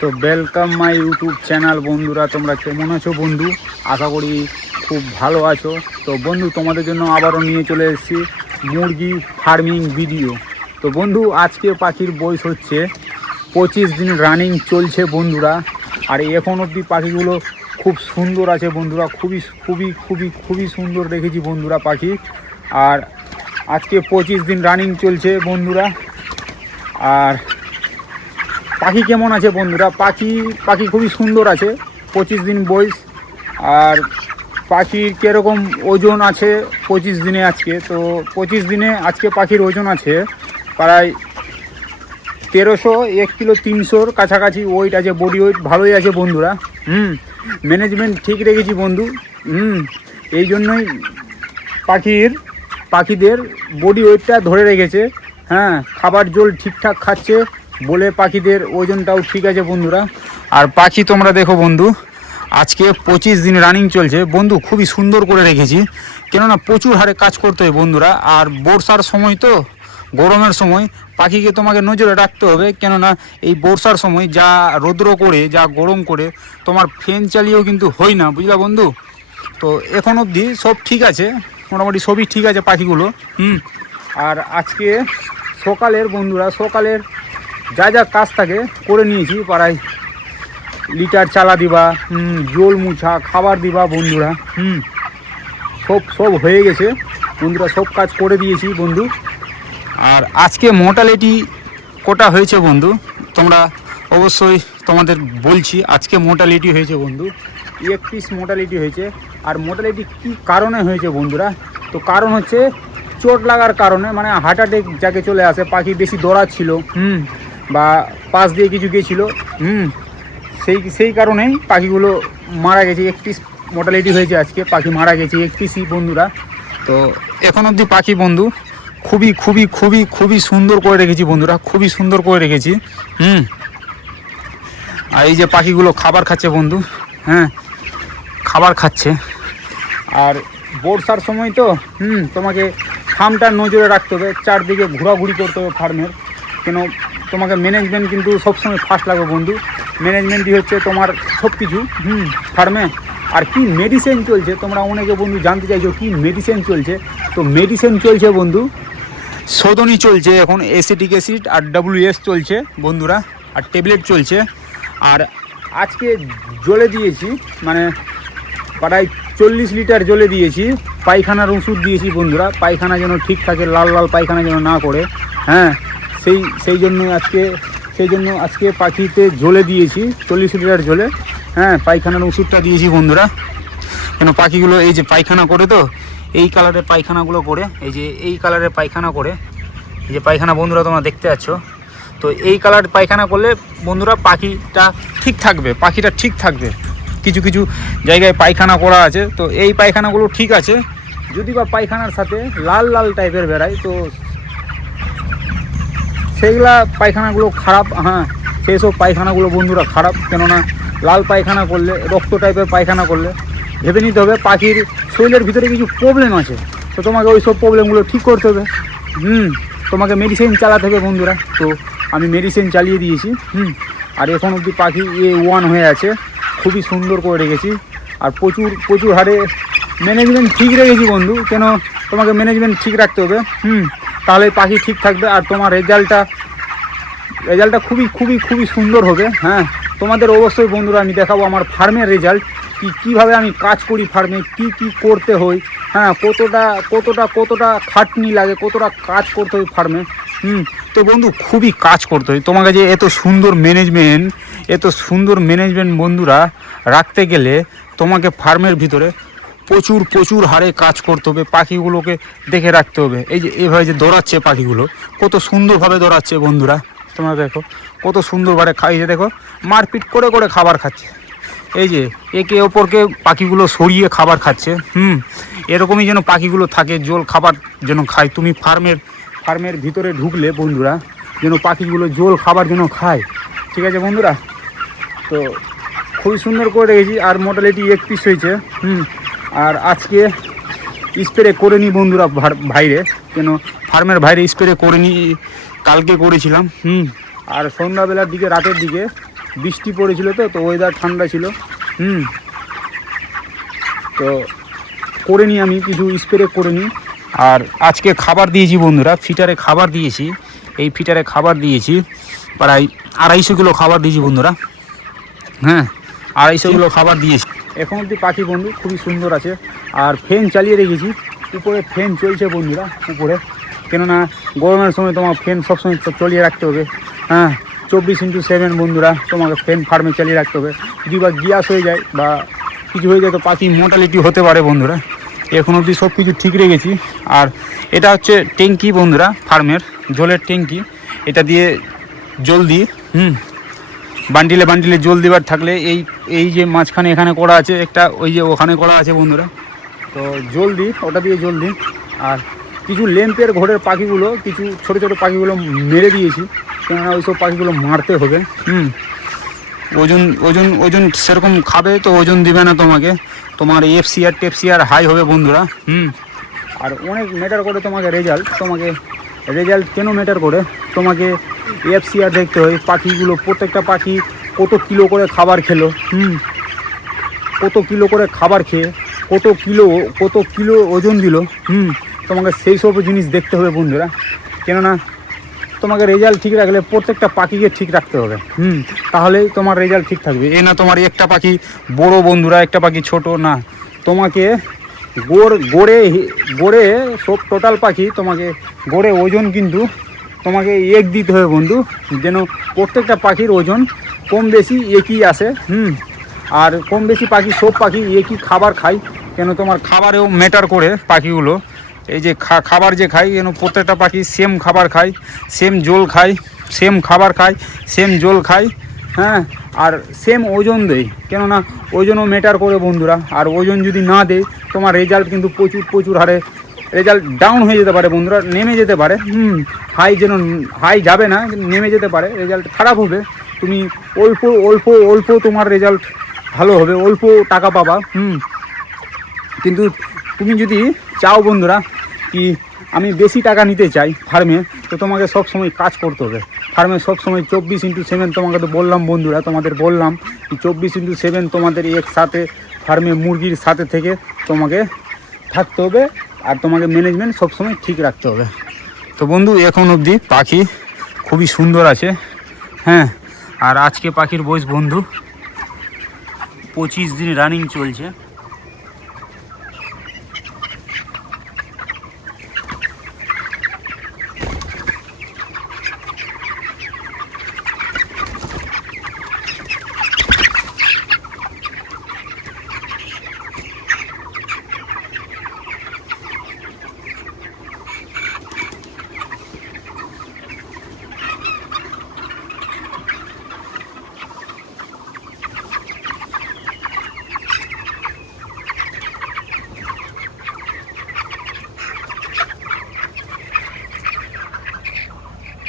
তো welcome my YouTube channel. বন্ধুরা তোমরা কেমন আছো বন্ধু? আশা করি খুব ভালো আছো। তো বন্ধু তোমাদের জন্য আবারও নিয়ে চলে এসেছি মুরগি ফার্মিং ভিডিও। তো বন্ধু আজকে পাখির বয়স হচ্ছে 25 দিন রানিং চলছে বন্ধুরা। আর এখন অবধি পাখিগুলো খুব সুন্দর আছে বন্ধুরা, খুবই খুবই খুবই খুবই সুন্দর রেখেছি বন্ধুরা পাখি। আর আজকে 25 দিন রানিং চলছে বন্ধুরা। আর পাখি কেমন আছে বন্ধুরা? পাখি খুবই সুন্দর আছে, 25 দিন বয়স। আর পাখির কীরকম ওজন আছে 25 দিনে আজকে? তো 25 দিনে আজকে পাখির ওজন আছে প্রায় 1300, 1 কিলো 300-র কাছাকাছি ওয়েট আছে, বডি ওয়েট ভালোই আছে বন্ধুরা। ম্যানেজমেন্ট ঠিক রেখেছি বন্ধু। এই জন্যই পাখিদের বডি ওয়েটটা ধরে রেখেছে। হ্যাঁ, খাবার জল ঠিকঠাক খাচ্ছে বলে পাখিদের ওজনটাও ঠিক আছে বন্ধুরা। আর পাখি তোমরা দেখো বন্ধু, আজকে 25 দিন রানিং চলছে বন্ধু, খুবই সুন্দর করে রেখেছি। কেননা প্রচুর হারে কাজ করতে হয় বন্ধুরা। আর বর্ষার সময় তো, গরমের সময় পাখিকে তোমাকে নজরে রাখতে হবে। কেননা এই বর্ষার সময় যা রৌদ্র করে, যা গরম করে, তোমার ফ্যান চালিয়েও কিন্তু হয় না, বুঝলা বন্ধু। তো এখন অবধি সব ঠিক আছে, মোটামুটি সবই ঠিক আছে পাখিগুলো। আর আজকে সকালের যা যা কাজ থাকে করে নিয়েছি। প্রায় লিটার চালা দিবা, জল মুছা, খাবার দিবা বন্ধুরা। সব হয়ে গেছে বন্ধুরা, সব কাজ করে দিয়েছি বন্ধু। আর আজকে মোর্টালিটি কটা হয়েছে বন্ধু তোমরা অবশ্যই তোমাদের বলছি। আজকে মোর্টালিটি হয়েছে বন্ধু 1 পিস মোর্টালিটি হয়েছে। আর মোর্টালিটি কী কারণে হয়েছে বন্ধুরা? তো কারণ হচ্ছে চোট লাগার কারণে, মানে হার্ট অ্যাটাক যাকে চলে আসে, পাখি বেশি দৌড়াচ্ছিল বা পাশ দিয়ে কিছু গিয়েছিল, সেই কারণেই পাখিগুলো মারা গেছে। 1 পিস মোর্টালিটি হয়েছে আজকে, পাখি মারা গেছে 1 পিসই বন্ধুরা। তো এখন অবধি পাখি বন্ধু খুবই খুবই খুবই খুবই সুন্দর করে রেখেছি বন্ধুরা, খুবই সুন্দর করে রেখেছি। আর এই যে পাখিগুলো খাবার খাচ্ছে বন্ধু, হ্যাঁ খাবার খাচ্ছে। আর বর্ষার সময় তো তোমাকে ফার্মটার নজরে রাখতে হবে, চারদিকে ঘোরাঘুরি করতে হবে ফার্মের। কেন তোমাকে ম্যানেজমেন্ট কিন্তু সবসময় ফার্স্ট লাগবে বন্ধু। ম্যানেজমেন্টই হচ্ছে তোমার সব কিছু ফার্মে। আর কি মেডিসিন চলছে তোমরা অনেকে বন্ধু জানতে চাইছো কি মেডিসিন চলছে? তো মেডিসিন চলছে বন্ধু, সদনি চলছে এখন, অ্যাসিটিক অ্যাসিড আর WS চলছে বন্ধুরা, আর ট্যাবলেট চলছে। আর আজকে জলে দিয়েছি, মানে প্রায় 40 লিটার জলে দিয়েছি। পায়খানার ওষুধ দিয়েছি বন্ধুরা, পায়খানা যেন ঠিক থাকে, লাল লাল পায়খানা যেন না করে। হ্যাঁ, সেই জন্য আজকে পাখিতে জলে দিয়েছি 40 লিটার জলে। হ্যাঁ, পায়খানার ওষুধটা দিয়েছি বন্ধুরা। কেন পাখিগুলো এই যে পায়খানা করে, তো এই কালারের পায়খানাগুলো করে, এই কালারের পায়খানা করে, এই যে পায়খানা বন্ধুরা তোমরা দেখতে পাচ্ছ। তো এই কালার পায়খানা করলে বন্ধুরা পাখিটা ঠিক থাকবে। কিছু কিছু জায়গায় পায়খানা করা আছে, তো এই পায়খানাগুলো ঠিক আছে। যদি বা পায়খানার সাথে লাল লাল টাইপের বেড়ায়, তো সেইগুলা পায়খানাগুলো খারাপ। হ্যাঁ, সেই সব পায়খানাগুলো বন্ধুরা খারাপ। কেননা লাল পায়খানা করলে, রক্ত টাইপের পায়খানা করলে ভেবে নিতে হবে পাখির শরীরের ভিতরে কিছু প্রবলেম আছে। তো তোমাকে ওই সব প্রবলেমগুলো ঠিক করতে হবে। তোমাকে মেডিসিন চালাতে হবে বন্ধুরা। তো আমি মেডিসিন চালিয়ে দিয়েছি। আর এখন অবধি পাখি A1 হয়ে আছে, খুবই সুন্দর করে রেখেছি। আর প্রচুর হারে ম্যানেজমেন্ট ঠিক রেখেছি বন্ধু। কেন তোমাকে ম্যানেজমেন্ট ঠিক রাখতে হবে, তাহলে পাখি ঠিক থাকবে। আর তোমার রেজাল্টটা খুবই খুবই খুবই সুন্দর হবে। হ্যাঁ, তোমাদের অবশ্যই বন্ধুরা আমি দেখাবো আমার ফার্মের রেজাল্ট, কীভাবে আমি কাজ করি ফার্মে, কি করতে হয়। হ্যাঁ, কতটা খাটনি লাগে, কতটা কাজ করতে হয় ফার্মে। তো বন্ধু খুবই কাজ করতে হয়। তোমাকে যে এত সুন্দর ম্যানেজমেন্ট বন্ধুরা রাখতে গেলে তোমাকে ফার্মের ভিতরে প্রচুর হারে কাজ করতে হবে। পাখিগুলোকে দেখে রাখতে হবে। এই যে এভাবে যে দৌড়াচ্ছে পাখিগুলো, কত সুন্দরভাবে দৌড়াচ্ছে বন্ধুরা। তোমরা দেখো কত সুন্দরভাবে খাইয়ে, দেখো মারপিট করে করে খাবার খাচ্ছে। এই যে একে অপরকে পাখিগুলো সরিয়ে খাবার খাচ্ছে। এরকমই যেন পাখিগুলো থাকে, জল খাবার যেন খায়। তুমি ফার্মের ভিতরে ঢুকলে বন্ধুরা যেন পাখিগুলো জল খাবার যেন খায়। ঠিক আছে বন্ধুরা? তো খুবই সুন্দর করে রেখেছি। আর মোটালিটি 1 পিস হয়েছে। আর আজকে স্প্রে করে নিই বন্ধুরা বাইরে, কেন ফার্মের বাইরে স্প্রে করে নিই, কালকে করেছিলাম। আর সন্ধ্যাবেলার দিকে, রাতের দিকে বৃষ্টি পড়েছিল তো ওয়েদার ঠান্ডা ছিল। তো করে নিই আমি কিছু স্প্রে করে নিই। আর আজকে খাবার দিয়েছি বন্ধুরা, ফিটারে খাবার দিয়েছি, এই ফিটারে খাবার দিয়েছি প্রায় 250 কিলো খাবার দিয়েছি বন্ধুরা। হ্যাঁ 250 কিলো খাবার দিয়েছি। এখন অবধি পাখি বন্ধু খুবই সুন্দর আছে। আর ফ্যান চালিয়ে রেখেছি, উপরে ফ্যান চলছে বন্ধুরা উপরে, কেননা গরমের সময় তোমার ফ্যান সবসময় চালিয়ে রাখতে হবে। হ্যাঁ 24x7 বন্ধুরা তোমাকে ফ্যান ফার্মে চালিয়ে রাখতে হবে। যদি বা গ্যাস হয়ে যায় বা কিছু হয়ে যায় তো পাখি মোর্টালিটি হতে পারে বন্ধুরা। এখন অবধি সব কিছু ঠিক রেখেছি। আর এটা হচ্ছে ট্যাঙ্কি বন্ধুরা, ফার্মের জলের ট্যাঙ্কি, এটা দিয়ে জল দিই। বান্ডিলে বান্ডিলে জল দেবার থাকলে এই যে মাঝখানে এখানে করা আছে একটা, ওই যে ওখানে করা আছে বন্ধুরা, তো জল দিই, ওটা দিয়ে জল দিই। আর কিছু ল্যাম্পের ঘরের পাখিগুলো, কিছু ছোটো ছোটো পাখিগুলো মেরে দিয়েছি, কেননা ওই সব পাখিগুলো মারতে হবে। ওজন ওজন ওজন সেরকম খাবে তো ওজন দিবে না তোমাকে, তোমার এফসিআর টেপসিআর হাই হবে বন্ধুরা। আর অনেক ম্যাটার করে তোমাকে রেজাল্ট কেন ম্যাটার করে, তোমাকে এফসিআর দেখতে হয়। পাখিগুলো প্রত্যেকটা পাখি কত কিলো করে খাবার খেলো, কত কিলো করে খাবার খেয়ে কত কিলো ওজন দিল, তোমাকে সেই সব জিনিস দেখতে হবে বন্ধুরা। কেননা তোমাকে রেজাল্ট ঠিক রাখলে প্রত্যেকটা পাখিকে ঠিক রাখতে হবে, তাহলেই তোমার রেজাল্ট ঠিক থাকবে। এই না তোমার একটা পাখি বড় বন্ধুরা, একটা পাখি ছোট না, তোমাকে গড়ে সব টোটাল পাখি তোমাকে গড়ে ওজন কিন্তু তোমাকে এক দিতে হবে বন্ধু, যেন প্রত্যেকটা পাখির ওজন কম বেশি একই আসে। আর কম বেশি পাখি, সব পাখি একই খাবার খায়, কেন তোমার খাবারেও ম্যাটার করে পাখিগুলো। এই যে খাবার যে খায়, কেন প্রত্যেকটা পাখি সেম খাবার খায়, সেম জল খায়, সেম খাবার খায়, সেম জল খায়। হ্যাঁ আর সেম ওজন দেয়, কেননা ওজনও ম্যাটার করে বন্ধুরা। আর ওজন যদি না দেয় তোমার রেজাল্ট কিন্তু প্রচুর হারে রেজাল্ট ডাউন হয়ে যেতে পারে বন্ধুরা, নেমে যেতে পারে। হাই যাবে না, নেমে যেতে পারে, রেজাল্ট খারাপ হবে। তুমি অল্প তোমার রেজাল্ট ভালো হবে, অল্প টাকা পাবা। কিন্তু তুমি যদি চাও বন্ধুরা কি আমি বেশি টাকা নিতে চাই ফার্মে, তো তোমাকে সব সময় কাজ করতে হবে ফার্মে, সব সময় 24x7। তোমাকে তো বললাম বন্ধুরা, তোমাদের বললাম 24x7 তোমাদের একসাথে ফার্মে মুরগির সাথে থেকে তোমাকে থাকতে হবে। আর তোমাকে ম্যানেজমেন্ট সবসময় ঠিক রাখতে হবে। তো বন্ধু এখন অবধি পাখি খুবই সুন্দর আছে। হ্যাঁ আর আজকে পাখির বয়স বন্ধু 25 দিন রানিং চলছে।